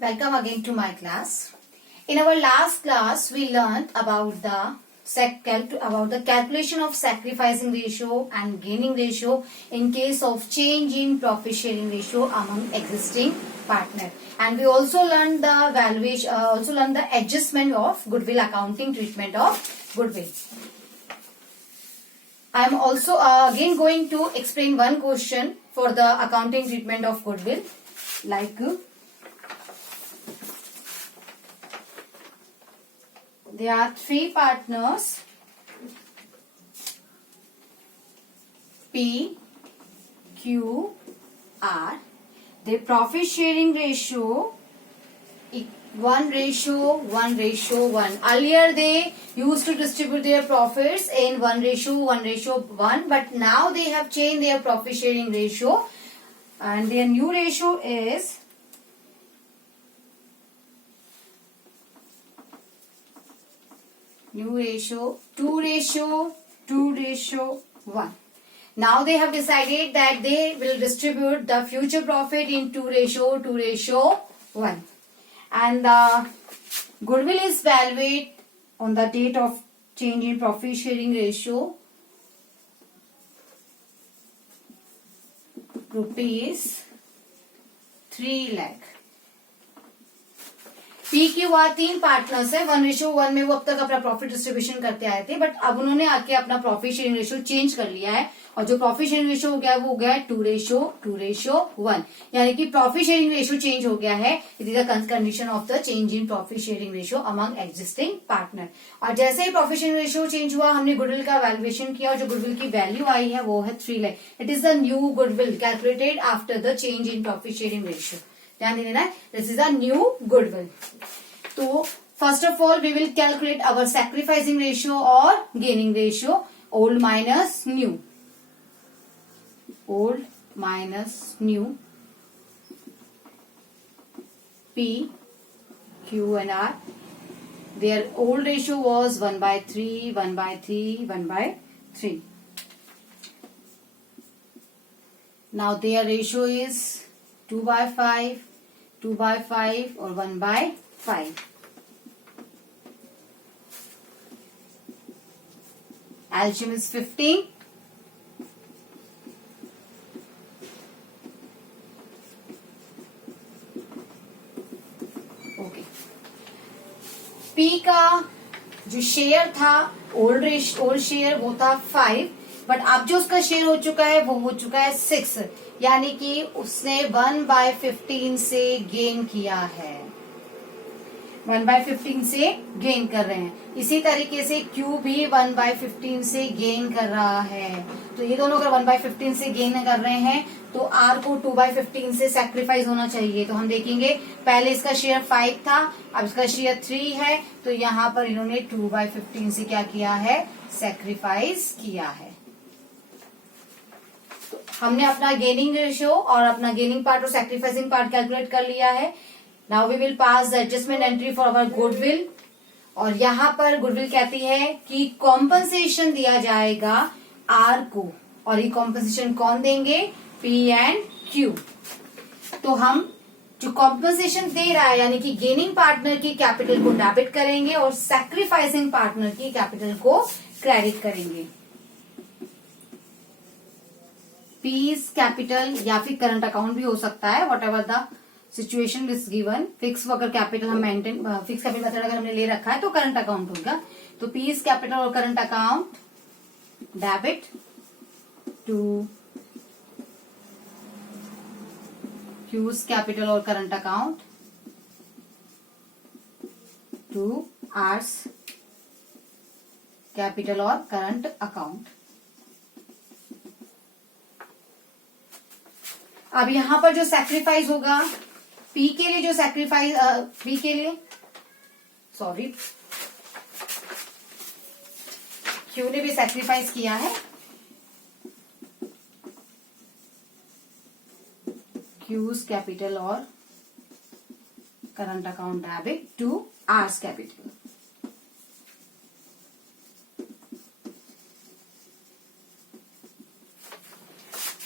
Welcome again to my class. In our last class, we learned about the calculation of sacrificing ratio and gaining ratio in case of change in profit sharing ratio among existing partner. And we also learned the valuation, the adjustment of goodwill, accounting treatment of goodwill. I am also again going to explain one question for the accounting treatment of goodwill, like there are three partners P, Q, R. The profit sharing ratio 1:1:1. Earlier they used to distribute their profits in 1:1:1, but now they have changed their profit sharing ratio, and their new ratio is 2:2:1. Now they have decided that they will distribute the future profit in 2:2:1. And the goodwill is valued on the date of change in profit sharing ratio ₹3 lakh. P के वहाँ तीन partners है, 1:1 में वो अब तक अपना profit distribution करते आए थे, बट अब उन्होंने आके अपना प्रॉफिट शेयरिंग रेशियो चेंज कर लिया है, और जो प्रॉफिट शेयरिंग रेशियो हो गया है वो हो गया है 2:2:1. यानी कि प्रॉफिट शेयरिंग रेशियो चेंज हो गया है. It is the condition of the change in profit sharing ratio among existing partner. और जैसे ही प्रॉफिट शेयरिंग रेशियो चेंज हुआ, हमने गुडविल का वैल्यूएशन किया, और जो गुडविल की वैल्यू आई है वो है 3 lakh. It is the new goodwill calculated after the change in profit sharing ratio. ध्यान देना है, this is the new goodwill. तो first of all we will calculate our sacrificing ratio और gaining ratio. Old minus new, old minus new, P, Q and R. Their old ratio was 1/3, 1/3, 1/3. Now their ratio is 2/5, 2/5 or 1/5. LCM is 15. P का जो share था, old share वो था 5, but अब जो उसका share हो चुका है वो हो चुका है 6, यानी कि उसने 1/15 से गेन किया है. 1/15 से गेन कर रहे हैं. इसी तरीके से Q भी 1/15 से गेन कर रहा है. तो ये दोनों अगर 1/15 से गेन कर रहे हैं तो R को 2/15 से सैक्रिफाइस होना चाहिए. तो हम देखेंगे, पहले इसका शेयर 5 था, अब इसका शेयर 3 है, तो यहाँ पर इन्होंने 2/15 से क्या किया है, सैक्रिफाइस किया है. तो हमने अपना गेनिंग रेशियो और अपना गेनिंग पार्ट और सैक्रिफाइसिंग पार्ट कैलकुलेट कर लिया है. Now we will pass the adjustment entry for our goodwill. और यहाँ पर गुडविल कहती है कि कॉम्पनसेशन दिया जाएगा आर को, और ये कॉम्पनसेशन कौन देंगे, पी एंड क्यू. तो हम जो कॉम्पनसेशन दे रहा है, यानी कि गेनिंग पार्टनर की कैपिटल को डेबिट करेंगे और सैक्रिफाइसिंग पार्टनर की कैपिटल को क्रेडिट करेंगे. पीज कैपिटल या फिर करंट अकाउंट भी हो सकता है, what ever the situation is given. Fix अगर कैपिटल हम मेंटेन, फिक्स कैपिटल मेथड अगर हमने ले रखा है तो करंट अकाउंट होगा. तो पीज कैपिटल और current account debit to Q's capital और current account to R's capital और करंट अकाउंट. अब यहां पर जो सैक्रिफाइस होगा, पी के लिए जो सैक्रिफाइस, पी के लिए सॉरी क्यू ने भी सैक्रिफाइस किया है. क्यूज कैपिटल और current account debit to R's capital.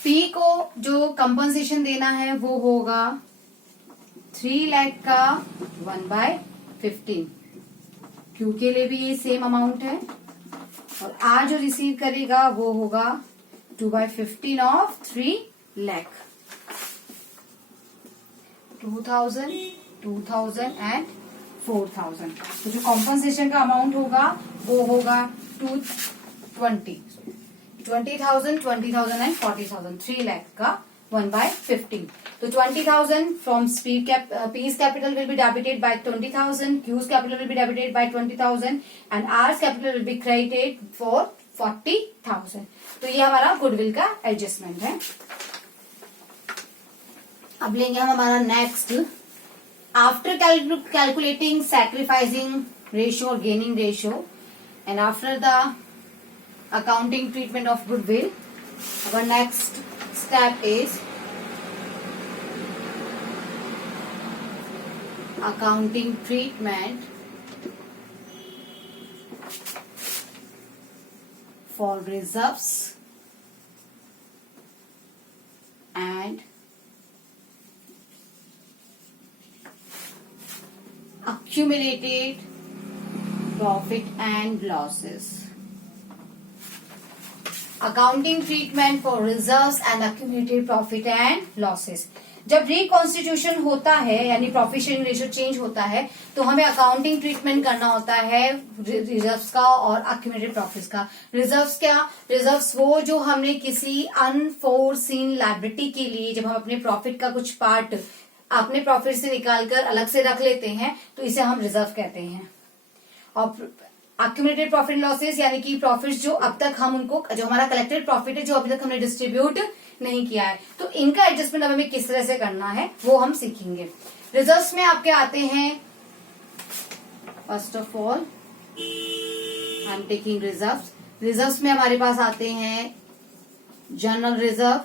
P को जो कंपनसेशन देना है वो होगा 3 लाख का 1/15। क्यू के लिए भी ये सेम अमाउंट है, और आर जो रिसीव करेगा वो होगा 2/15 ऑफ 3 लाख। 2000, 2000 एंड 4000। तो जो कॉम्पनसेशन का अमाउंट होगा वो होगा 20,000, 20,000 एंड 40,000। 3 लाख का 1/15। तो 20,000 from P's capital will be debited by 20,000, Q's capital will be debited by 20,000 and R's capital will be credited for 40,000। तो ये हमारा गुडविल का एडजस्टमेंट है। अब लेंगे हम हमारा next, after calculating sacrificing ratio और gaining ratio and after the accounting treatment of goodwill, our next step is accounting treatment for reserves and accumulated profit and losses। Accounting treatment for reserves and accumulated profit and losses. जब reconstitution होता है यानी profit sharing ratio change होता है तो हमें accounting treatment करना होता है रिजर्व्स का और एक्यूमुलेटेड प्रॉफिट्स का। रिजर्व्स क्या? रिजर्व्स वो जो हमने किसी अनफोरसीन लायबिलिटी के लिए जब हम अपने प्रॉफिट का कुछ पार्ट अपने प्रॉफिट से निकालकर अलग से रख लेते हैं तो इसे हम रिजर्व कहते हैं। और एक्यूमुलेटेड प्रॉफिट लॉसेस यानी कि प्रॉफिट्स जो अब तक हम उनको, जो हमारा कलेक्टेड प्रॉफिट है जो अभी तक हमने डिस्ट्रीब्यूट नहीं किया है, तो इनका एडजस्टमेंट अब हमें किस तरह से करना है वो हम सीखेंगे। रिजर्व्स में आपके आते हैं, first of all I am taking reserves. Reserves में हमारे पास आते हैं general reserve,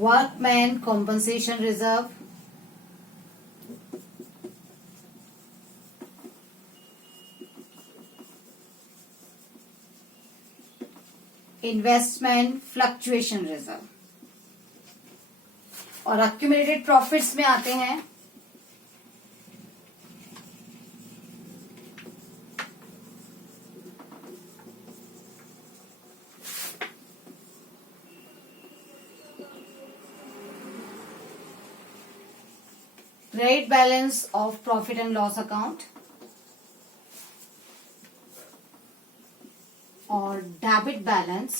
workman compensation reserve, investment fluctuation reserve, और एक्यूमुलेटेड प्रॉफिट्स में आते हैं credit balance of profit and loss account और debit balance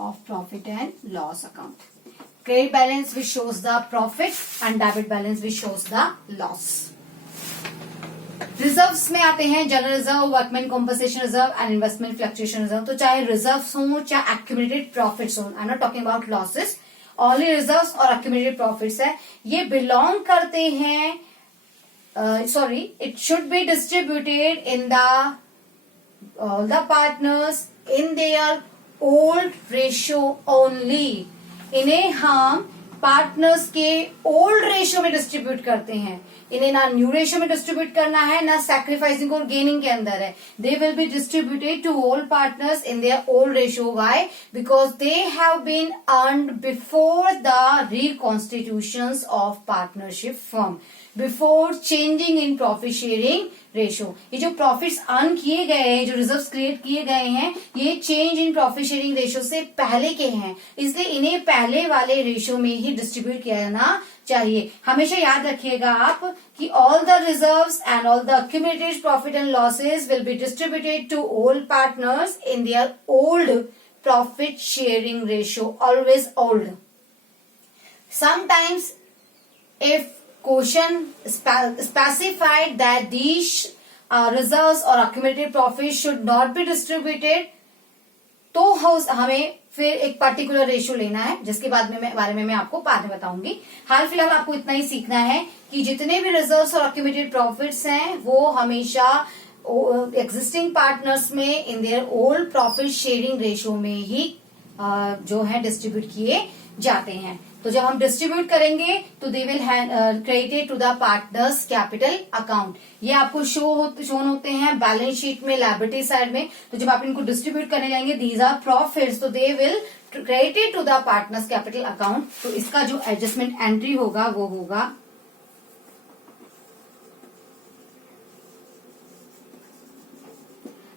of profit and loss account। Credit balance which shows the profit and debit balance which shows the loss। Reserves में आते हैं general reserve, workman compensation reserve and investment fluctuation reserve. तो चाहे reserves हो चाहे accumulated profits हो, I am not talking about losses, only reserves और accumulated profits है, ये बिलोंग करते हैं, sorry, it should be distributed in the partners in their old ratio only. इन्हें हम पार्टनर्स के ओल्ड रेशियो में डिस्ट्रीब्यूट करते हैं। इन्हें ना न्यू रेशियो में डिस्ट्रीब्यूट करना है ना सैक्रिफाइसिंग और गेनिंग के अंदर है। They will be distributed to all partners in their old ratio. Why? Because they have been earned before the reconstitutions of partnership firm, before changing in profit sharing ratio. ये जो profits earn किए गए हैं, जो reserves create किए गए हैं, ये change in profit sharing ratio से पहले के हैं, इसलिए इन्हें पहले वाले रेशियो में ही डिस्ट्रीब्यूट किया जाना चाहिए। हमेशा याद रखिएगा आप कि all the reserves and all the accumulated profit and losses will be distributed to all partners in their old profit sharing ratio, always old. Sometimes if question specified that these reserves or accumulated profits should not be distributed, तो हमें फिर एक particular ratio लेना है जिसके बारे में मैं आपको बाद में बताऊंगी। हाल फिलहाल आपको इतना ही सीखना है कि जितने भी रिजर्व्स और accumulated प्रॉफिट्स हैं वो हमेशा एग्जिस्टिंग पार्टनर्स में इन their old profit sharing ratio में ही जो है डिस्ट्रीब्यूट किए जाते हैं। तो जब हम डिस्ट्रीब्यूट करेंगे तो they will credited to the partners capital account. ये आपको शोन होते हैं बैलेंस शीट में, लायबिलिटी साइड में। तो जब आप इनको डिस्ट्रीब्यूट करने जाएंगे, दीज आर प्रॉफिट्स, तो they will credited to the partners capital account. तो इसका जो एडजस्टमेंट एंट्री होगा वो होगा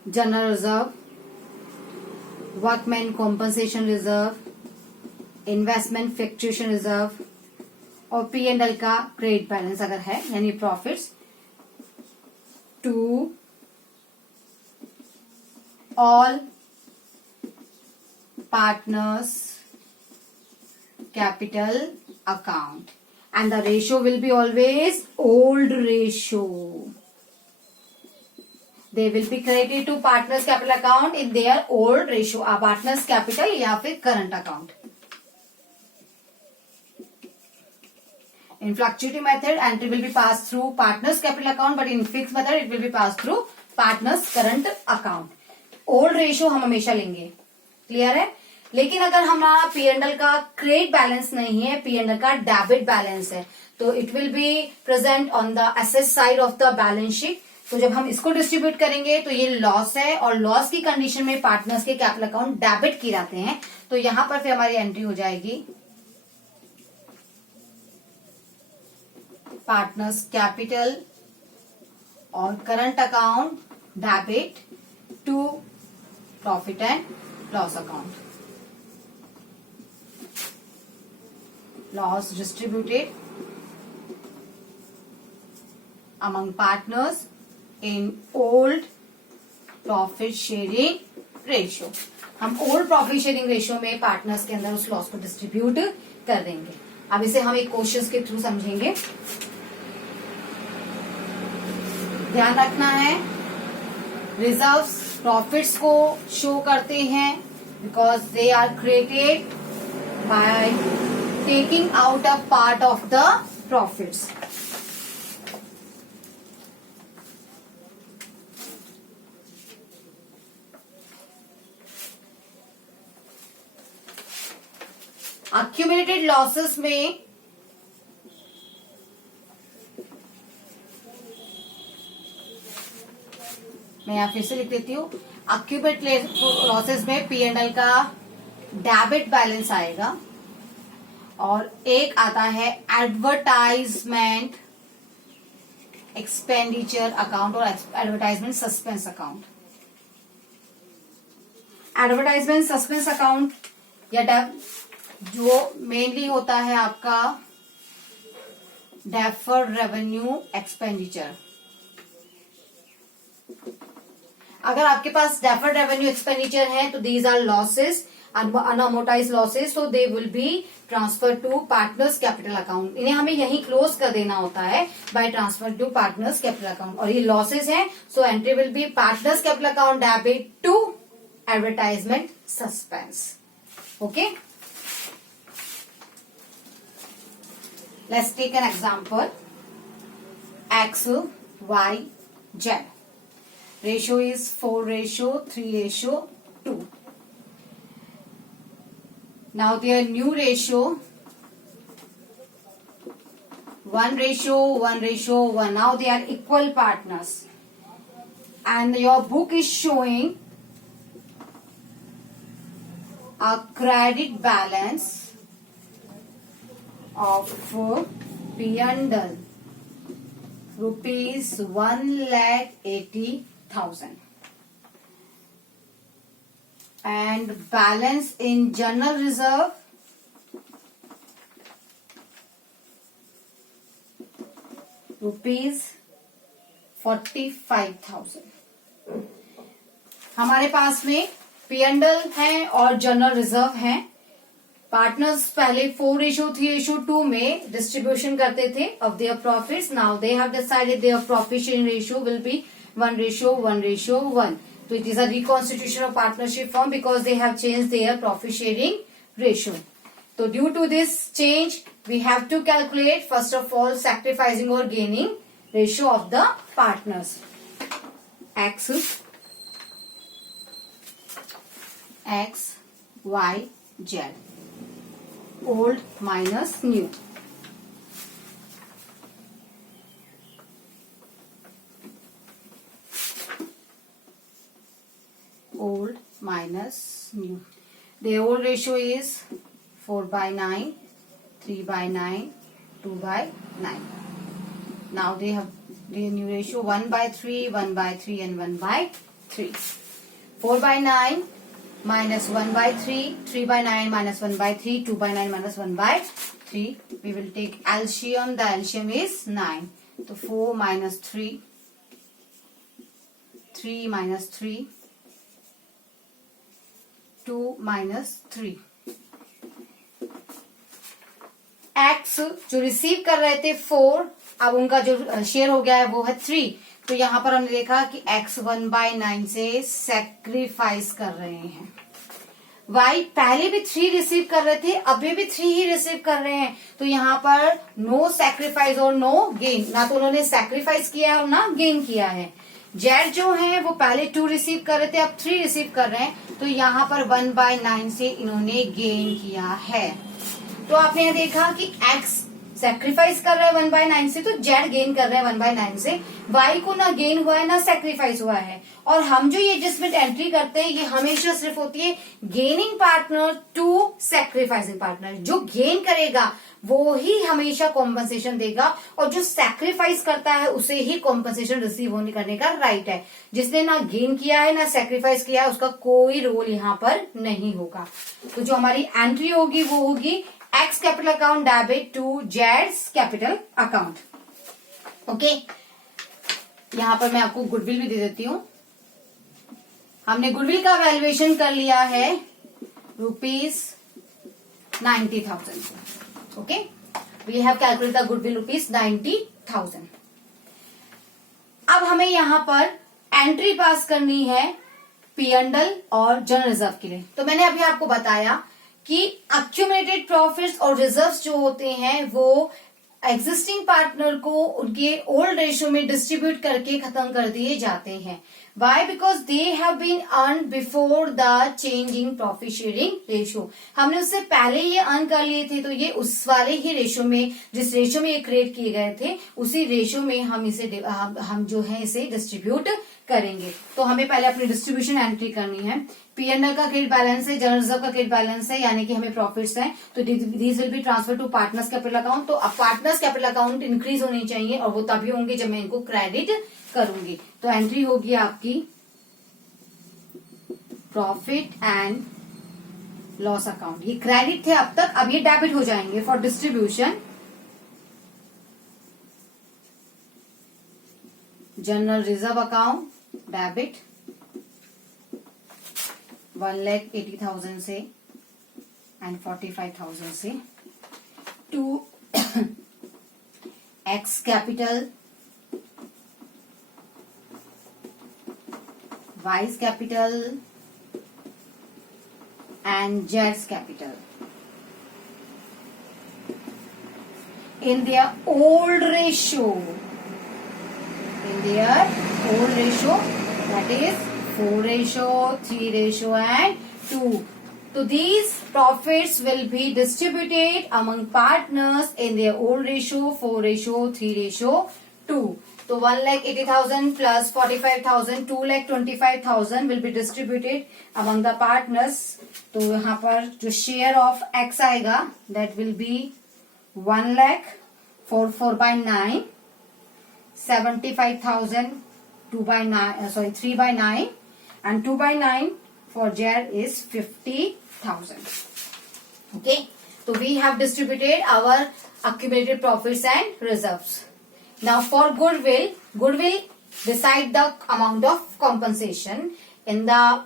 general reserve, workman compensation reserve, investment fluctuation reserve और P&L का क्रेडिट बैलेंस अगर है, यानी profits to all partners capital account and the ratio will be always old ratio. They will be credited to partners capital account in their old ratio, partners capital या फिर current account. In fluctuating method, entry will be passed through partners capital account, but in fixed method it will be passed through partners current account. Old ratio हम हमेशा लेंगे, clear है। लेकिन अगर हमारा P&L का क्रेडिट बैलेंस नहीं है, P&L का डेबिट बैलेंस है, तो it will be present on the asset side of the balance sheet. तो जब हम इसको डिस्ट्रीब्यूट करेंगे तो ये लॉस है, और लॉस की कंडीशन में पार्टनर्स के कैपिटल अकाउंट डेबिट किए जाते हैं। तो यहां पर फिर हमारी एंट्री हो जाएगी पार्टनर्स कैपिटल और current account debit to profit and loss account. Loss distributed among partners in old profit sharing ratio। हम ओल्ड प्रॉफिट शेयरिंग रेशियो में पार्टनर्स के अंदर उस लॉस को डिस्ट्रीब्यूट कर देंगे। अब इसे हम एक क्वेश्चन के थ्रू समझेंगे। ध्यान रखना है, रिजर्व्स प्रॉफिट्स को शो करते हैं because they are created by taking out a part of the profits. accumulated losses में मैं यहां फिर से लिख देती हूं। accumulated losses में P&L का डेबिट बैलेंस आएगा, और एक आता है एडवर्टाइजमेंट एक्सपेंडिचर अकाउंट और advertisement suspense account. Advertisement suspense account या जो मेनली होता है आपका डेफर्ड रेवेन्यू एक्सपेंडिचर। अगर आपके पास डेफर्ड रेवेन्यू एक्सपेंडिचर है तो these are losses, unamortize losses, so they will be transfer to partners capital account. इन्हें हमें यहीं क्लोज कर देना होता है by transfer to partners capital account. और ये लॉसेस हैं, so entry will be partners capital account debit to advertisement suspense. Okay, let's take an example. X, Y, Z. Ratio is 4:3:2. Now their new ratio 1:1:1. Now they are equal partners, and your book is showing a credit balance of P&L rupees 1,80,000 and balance in general reserve rupees 45,000। हमारे पास में P&L है और general reserve है। Partners पहले 4:3:2 में distribution करते थे of their profits. Now they have decided their profit sharing ratio will be 1:1:1। तो it is a reconstitution of partnership firm because they have change their profit sharing ratio. तो due to this change we have to calculate first of all sacrificing और gaining ratio of the partners. X, Y, Z. Old minus new. Old minus new. The old ratio is 4/9, 3/9, 2/9. Now they have the new ratio 1/3, 1/3 and 1/3. 4/9 minus 1/3, 3/9 minus 1/3, 2/9 minus 1/3. We will take LCM. The LCM is 9. So 4 minus 3, 3 minus 3, 2 minus 3। X जो receive कर रहे थे 4, अब उनका जो share हो गया है वो है 3। तो यहां पर हमने देखा कि एक्स 1/9 से सैक्रिफाइस कर रहे हैं। वाई पहले भी 3 रिसीव कर रहे थे, अभी भी 3 ही रिसीव कर रहे हैं। तो यहाँ पर नो सैक्रिफाइस और नो गेन, ना तो उन्होंने सैक्रिफाइस किया है और ना गेन किया है। जेड जो है वो पहले 2 रिसीव कर रहे थे, अब 3 रिसीव कर रहे हैं। तो यहाँ पर 1/9 से इन्होंने गेन किया है। तो आपने देखा कि एक्स सैक्रिफाइस कर रहा है 1/9 से, तो जेड गेन कर रहे हैं 1/9 से। वाई को ना गेन हुआ है ना सैक्रिफाइस हुआ है। और हम जो ये एडजस्टमेंट एंट्री करते हैं ये हमेशा सिर्फ होती है gaining partner to sacrificing partner. जो गेन करेगा वो ही हमेशा कॉम्पनसेशन देगा, और जो सैक्रिफाइस करता है उसे ही कॉम्पनसेशन रिसीव होने करने का राइट है। जिसने ना गेन किया है ना सैक्रिफाइस किया है उसका कोई रोल यहाँ पर नहीं होगा। तो जो हमारी एंट्री होगी वो होगी X capital account debit to जेड्स कैपिटल अकाउंट। ओके, यहां पर मैं आपको गुडविल भी दे देती हूं। हमने गुडविल का वैल्यूएशन कर लिया है ₹90,000। Okay, we have calculate the goodwill ₹90,000। अब हमें यहां पर एंट्री पास करनी है P&L और जनरल रिजर्व के लिए। तो मैंने अभी आपको बताया कि अक्यूमुलेटेड प्रॉफिट्स और रिजर्व्स जो होते हैं वो एग्जिस्टिंग पार्टनर को उनके ओल्ड रेशियो में डिस्ट्रीब्यूट करके खत्म कर दिए जाते हैं। Why? Because they have been earn before the change in profit sharing ratio. हमने उससे पहले ये अर्न कर लिए थे, तो ये उस वाले ही रेशियो में, जिस रेशियो में ये क्रिएट किए गए थे उसी रेशियो में हम जो है इसे डिस्ट्रीब्यूट करेंगे। तो हमें पहले अपनी डिस्ट्रीब्यूशन एंट्री करनी है। P&L का क्रेडिट बैलेंस है, जनरल रिजर्व का क्रेडिट बैलेंस है, यानी कि हमें प्रॉफिट्स हैं, तो these will be transfer to partners capital account. तो अब पार्टनर्स कैपिटल अकाउंट इंक्रीज होने चाहिए और वो तभी होंगे जब मैं इनको क्रेडिट करूंगी। तो एंट्री होगी आपकी प्रॉफिट एंड लॉस अकाउंट। ये क्रेडिट थे अब तक, अब ये डेबिट हो जाएंगे for distribution. General reserve account debit 1,80,000 से एंड 45,000 से to X capital, Y's capital and जेड्स capital in their old ratio, that is 4:3:2. So these profits will be distributed among partners in their old ratio 4:3:2. So 1,80,000 plus 45,000, 2,25,000 will be distributed among the partners. तो यहाँ पर जो share of X आएगा that will be 1 lakh for 4/9, 75,000 3/9, and 2/9 for Z is 50,000. Okay, so we have distributed our accumulated profits and reserves. Now for goodwill decide the amount of compensation in the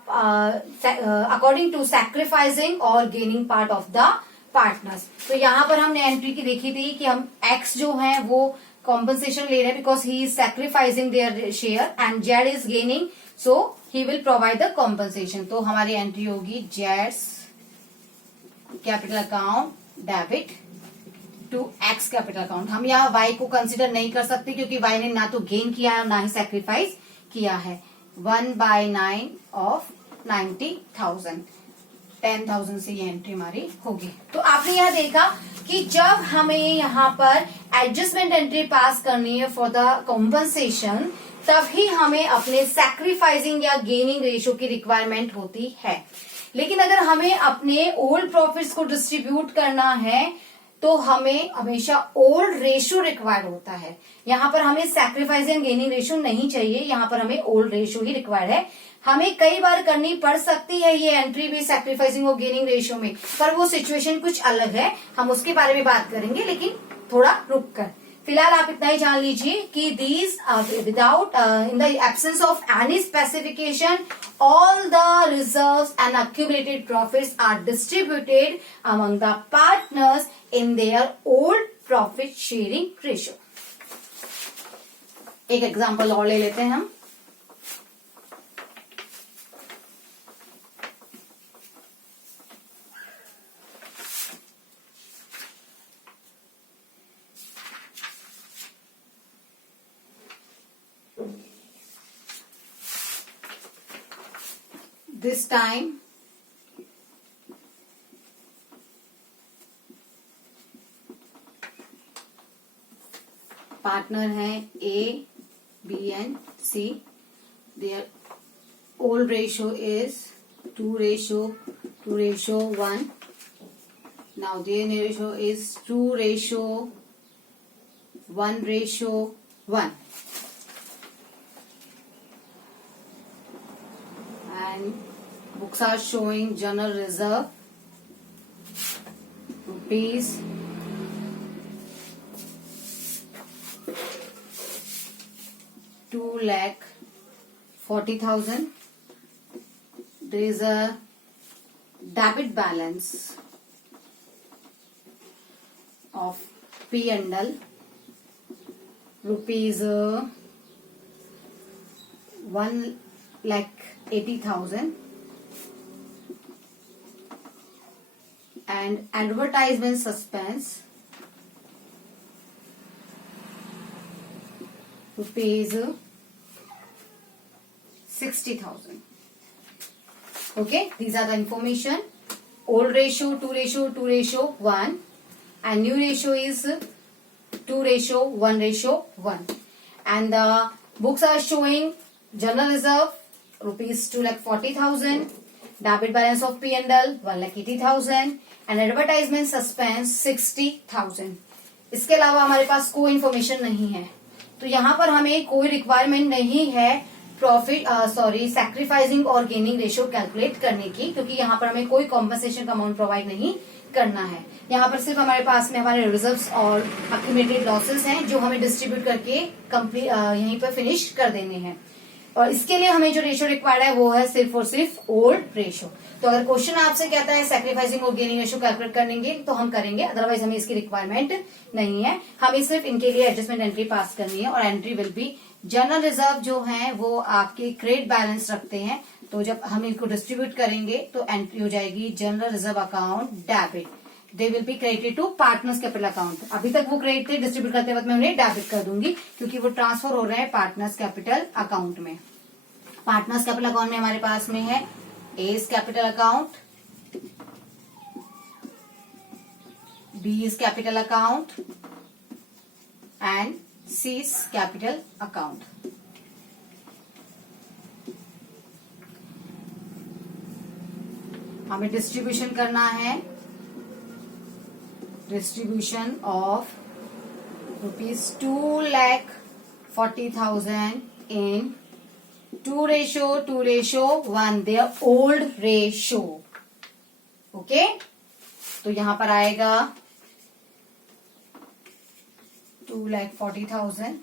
according to sacrificing or gaining part of the partners. तो यहाँ पर हमने entry की देखी थी कि हम X जो है वो compensation ले रहे हैं because he is sacrificing their share and Z is gaining, so he will provide the compensation. तो हमारी एंट्री होगी Z's capital account debit to X capital account. हम यहाँ Y को कंसिडर नहीं कर सकते क्योंकि Y ने ना तो गेन किया है और ना ही सैक्रिफाइस किया है। 1/9 of 90,000 10,000 से ये एंट्री हमारी होगी। तो आपने यहाँ देखा कि जब हमें यहाँ पर एडजस्टमेंट एंट्री पास करनी है फॉर द कॉम्पनसेशन, तभी हमें अपने सैक्रिफाइसिंग या गेनिंग रेशियो की रिक्वायरमेंट होती है। लेकिन अगर हमें अपने ओल्ड प्रॉफिट्स को डिस्ट्रीब्यूट करना है तो हमें हमेशा ओल्ड रेशियो रिक्वायर्ड होता है। यहाँ पर हमें सैक्रिफाइस एंड गेनिंग रेशियो नहीं चाहिए, यहाँ पर हमें ओल्ड रेशियो ही रिक्वायर्ड है। हमें कई बार करनी पड़ सकती है ये एंट्री भी सैक्रिफाइसिंग और गेनिंग रेशियो में, पर वो सिचुएशन कुछ अलग है, हम उसके बारे में बात करेंगे लेकिन थोड़ा रुक कर। फिलहाल आप इतना ही जान लीजिए कि these without in the absence of any specification all the reserves and accumulated profits are distributed among the partners in their old profit sharing ratio. एक एग्जांपल और ले लेते हैं हम। This time पार्टनर हैं A, B and C. Their old ratio is 2:1. Now their new ratio is 2:1:1. And books are showing general reserve rupees 2,40,000. There is a debit balance of P&L rupees 1,80,000 and advertisement suspense rupees 60,000. Okay, these are the information. Old ratio 2:1 and new ratio is 2:1:1 and the books are showing general reserve rupees 2,40,000, debit balance of P&L 1,80,000 and advertisement suspense 60,000. इसके अलावा हमारे पास कोई information नहीं है, तो यहाँ पर हमें कोई रिक्वायरमेंट नहीं है सैक्रिफाइसिंग और गेनिंग रेशियो कैलकुलेट करने की, क्योंकि यहाँ पर हमें कोई कॉम्पनसेशन का अमाउंट प्रोवाइड नहीं करना है। यहाँ पर सिर्फ हमारे पास में हमारे रिजर्व्स और अक्यूमुलेटेड लॉसेस हैं जो हमें डिस्ट्रीब्यूट करके कंप्लीट यहीं पर फिनिश कर देने हैं। और इसके लिए हमें जो रेशियो रिक्वायर्ड है वो है सिर्फ और सिर्फ ओल्ड रेशियो। तो अगर क्वेश्चन आपसे कहता है सैक्रिफाइसिंग और गेनिंग रेशियो कैलकुलेट करेंगे तो हम करेंगे, अदरवाइज हमें इसकी रिक्वायरमेंट नहीं है। हमें सिर्फ इनके लिए एडजस्टमेंट एंट्री पास करनी है और entry will B general reserve जो है वो आपके क्रेडिट बैलेंस रखते हैं, तो जब हम इनको डिस्ट्रीब्यूट करेंगे तो एंट्री हो जाएगी general reserve account debit, they will be credited to partners capital account. अभी तक वो क्रेडिट थे, डिस्ट्रीब्यूट करते वक्त मैं उन्हें डेबिट कर दूंगी क्योंकि वो ट्रांसफर हो रहे हैं पार्टनर्स कैपिटल अकाउंट में। पार्टनर्स कैपिटल अकाउंट में हमारे पास में है A's capital account, B's capital account and C's capital account. हमें डिस्ट्रीब्यूशन करना है, distribution of rupees 2,40,000 in 2:1 their old ratio. Okay, तो यहां पर आएगा 2,40,000,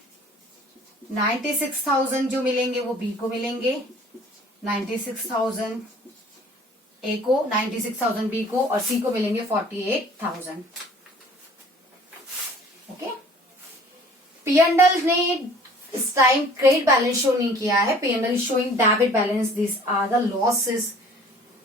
96,000 जो मिलेंगे वो बी को मिलेंगे, 96,000 ए को, 96,000 बी को और सी को मिलेंगे 48,000। ओके, P&L ने इस टाइम क्रेडिट बैलेंस शो नहीं किया है, P&L is showing debit balance. These are the losses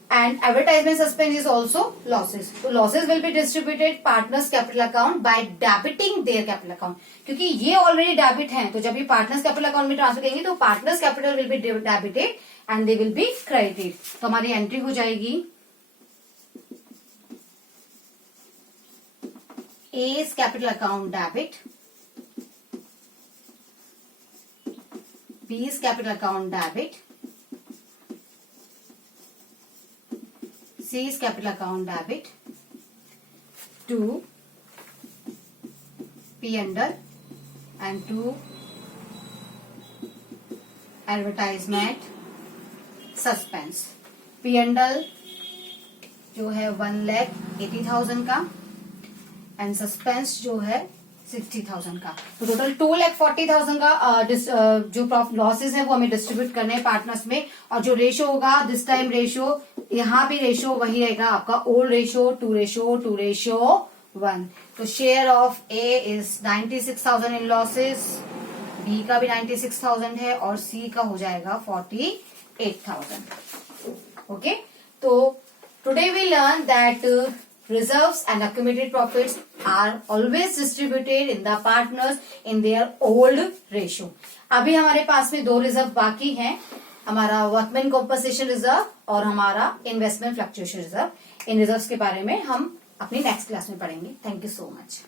and advertisement suspense is also losses. So losses will be distributed partners capital account by debiting their capital account. क्योंकि ये already debit हैं, तो जब ये partners capital account में transfer करेंगे तो partners capital will be debited and they will be credited. तो हमारी एंट्री हो जाएगी A is capital account debit, B is capital account debit, C is capital account debit, to P under and to advertisement suspense. P under जो है 1,80,000 का and suspense जो है 60,000 का। तो टोटल 2,40,000 का जो लॉसेस है वो हमें डिस्ट्रीब्यूट करने हैं पार्टनर्स में। और जो रेशो होगा दिस टाइम रेशो, यहाँ भी रेशो वही रहेगा आपका ओल्ड रेशो 2:1। तो share of A is 96,000 in losses, B का भी 96,000 है और सी का हो जाएगा 48,000। ओके, तो today we learn that reserves and accumulated profits are always distributed in the partners in their old ratio. अभी हमारे पास में 2 रिजर्व बाकी हैं, हमारा वर्कमैन कॉम्पनसेशन रिजर्व और हमारा इन्वेस्टमेंट फ्लक्चुएशन रिजर्व। इन रिजर्व्स के बारे में हम अपनी नेक्स्ट क्लास में पढ़ेंगे। Thank you so much.